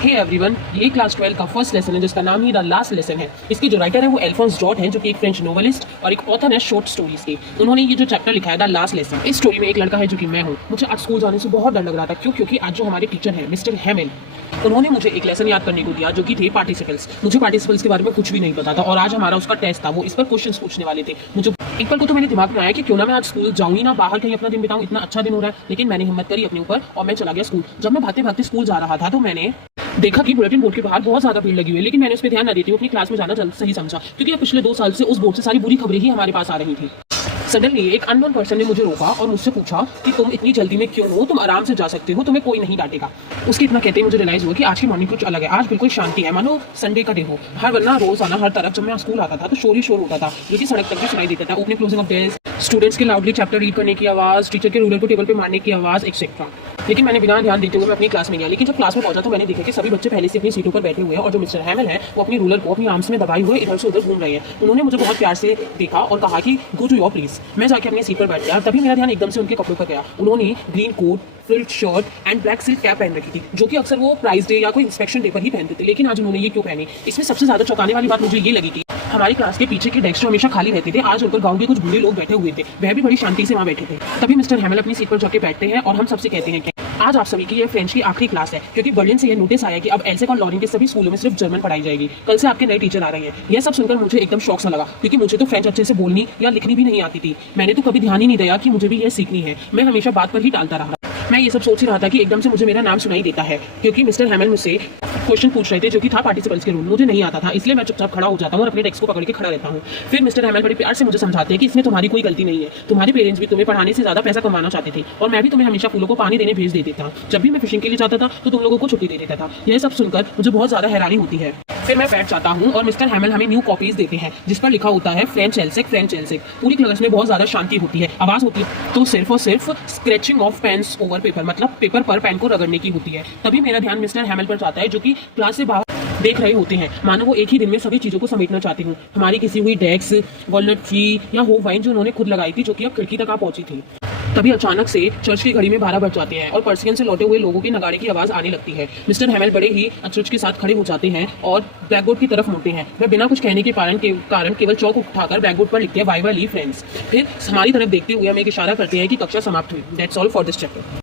Hey everyone, ये class 12 का first lesson है जिसका नाम ही द लास्ट लेसन है। इसके जो राइटर है वो एल्फोंस जॉट है, जो कि एक फ्रेंच नोवेलिस्ट और एक ऑथर है शॉर्ट स्टोरीज के। उन्होंने ये जो चैप्टर लिखा है द लास्ट लेसन, इस स्टोरी में एक लड़का है जो कि मैं हूँ। मुझे आज स्कूल जाने से बहुत डर लग रहा था। क्योंकि आज जो हमारे टीचर हैं मिस्टर हैमिल, उन्होंने मुझे एक लेसन याद करने को दिया जो कि थे पार्टिसिपल्स। मुझे पार्टिसिपल्स के बारे में कुछ भी नहीं पता था और आज हमारा उसका टेस्ट था। वो इस पर क्वेश्चंस पूछने वाले थे। मुझे एक बार को तो मेरे दिमाग में आया कि क्यों ना मैं आज स्कूल जाऊँ ही ना, बाहर कहीं अपना दिन बिताऊँ, इतना अच्छा दिन हो रहा है। लेकिन मैंने हिम्मत करी अपने ऊपर और मैं चला गया स्कूल। जब मैं भागते भागते स्कूल जा रहा था तो मैंने देखा कि बुलेटिन बोर्ड के बाहर बहुत ज्यादा भीड़ लगी हुई है, लेकिन मैंने उस पर ध्यान न देती हुए अपनी क्लास में जाना सही समझा, क्योंकि पिछले 2 साल से उस बोर्ड से सारी बुरी खबरें ही हमारे पास आ रही थी। सडनली एक अननोन पर्सन ने मुझे रोका और मुझसे पूछा कि तुम इतनी जल्दी में क्यों हो, तुम आराम से जा सकते हो, तुम्हें कोई नहीं डांटेगा। उसके इतना कहते ही मुझे रियलाइज हुआ कि आज की मॉर्निंग कुछ अलग है। आज बिल्कुल शांति है, मानो संडे का डे हो। हर वरना रोज आना हर तरफ जब मैं स्कूल आता था तो शोर ही शोर होता था, जो कि सड़क तक भी सुनाई देता था। Opening closing of desk, students के लाउडली चैप्टर रीड करने की आवाज, टीचर के रूलर को टेबल पे मारने की आवाज एक्सेट्रा। लेकिन मैंने बिना ध्यान देते हुए मैं अपनी क्लास में गया। लेकिन जब क्लास में पहुंचा तो मैंने देखा कि सभी बच्चे पहले से अपनी सीटों पर बैठे हुए हैं और जो मिस्टर हैमिल है वो अपनी रूलर को अपनी आर्म्स में दबाए हुए इधर से उधर घूम रहे हैं। उन्होंने मुझे बहुत प्यार से देखा और कहा कि गो टू योर प्लेस। मैं जाके अपनी सीट पर बैठ गया। तभी मेरा ध्यान एकदम से उनके कपड़ों पर गया। उन्होंने green coat, frilled shirt and black silk cap पहन रखी थी, जो कि अक्सर वो प्राइज डे या कोई इंस्पेक्शन डे पर ही पहनते थे। लेकिन आज उन्होंने ये क्यों पहनी? इसमें सबसे ज्यादा चौंकाने वाली बात मुझे ये लगी कि हमारी क्लास के पीछे के डेस्क जो हमेशा खाली रहते थे, आज उनपर गांव के कुछ बूढ़े लोग बैठे हुए थे। वह भी बड़ी शांति से वहाँ बैठे थे। तभी मिस्टर हैमिल अपनी सीट पर जाके बैठते हैं और हम सबसे कहते हैं कि आज आप सभी की ये फ्रेंच की आखिरी क्लास है, क्योंकि बर्लिन से ये नोटिस आया कि अब एल्सेक और लॉरेन के सभी स्कूलों में सिर्फ जर्मन पढ़ाई जाएगी। कल से आपके नए टीचर आ रहे हैं। यह सब सुनकर मुझे एकदम शौक सा लगा, क्योंकि मुझे तो फ्रेंच अच्छे से बोलनी या लिखनी भी नहीं आती थी। मैंने तो कभी ध्यान ही नहीं दिया कि मुझे भी यह सीखनी है। मैं हमेशा बात पर ही टालता रहा। मैं ये सब सोच ही रहा था कि एकदम से मुझे मेरा नाम सुनाई देता है, क्योंकि मिस्टर हैमिल मुझसे क्वेश्चन पूछ रहे थे जो कि था पार्टिसिपल्स के रूल। मुझे नहीं आता था, इसलिए मैं चुपचाप खड़ा हो जाता हूँ और अपने डेस्क को पकड़ के खड़ा रहता हूँ। फिर मिस्टर हैमिल बड़े प्यार से मुझे समझाते हैं कि इसमें तुम्हारी कोई गलती नहीं है। तुम्हारे पेरेंट्स भी तुम्हें पढ़ाने से ज्यादा पैसा कमाना चाहते थे और मैं भी तुम्हें हमेशा फूलों को पानी देने भेज देता था। जब भी मैं फिशिंग के लिए जाता था तो तुम लोगों को छुट्टी दे देता था। यह सब सुनकर मुझे बहुत ज्यादा हैरानी होती है। फिर मैं बैठ जाता हूँ और मिस्टर हैमिल हमें न्यू कॉपीज देते हैं जिस पर लिखा होता है फ्रेंच एल्सेक, फ्रेंच एल्सेक। पूरी क्लास में बहुत ज्यादा शांति होती है, आवाज होती है तो सिर्फ और सिर्फ scratching of pens over paper, मतलब पेपर पर पेन को रगड़ने की होती है। तभी मेरा ध्यान मिस्टर हैमिल पर जाता है, जो कि क्लास से बाहर देख रहे होते हैं, मानो वो एक ही दिन में सभी चीजों को समेटना चाहती हूँ। हमारी किसी हुई डेस्क, वॉलनट ट्री या होप वाइन जो उन्होंने खुद लगाई थी, जो कि अब खिड़की तक आ पहुंची थी। तभी अचानक से चर्च की घड़ी में 12 बज जाते हैं और पर्सियन से लौटे हुए लोगों के नगाड़े की आवाज आने लगती है। मिस्टर हैमिल बड़े ही अचरज के साथ खड़े हो जाते हैं और ब्लैक बोर्ड की तरफ मुड़ते हैं। वह बिना कुछ कहने के कारण केवल चौक उठाकर ब्लैक बोर्ड पर लिखते हैं वाई वाई फ्रेंड्स। फिर हमारी तरफ देखते हुए हमें एक इशारा करते हैं कि कक्षा समाप्त हुई। That's all for this chapter.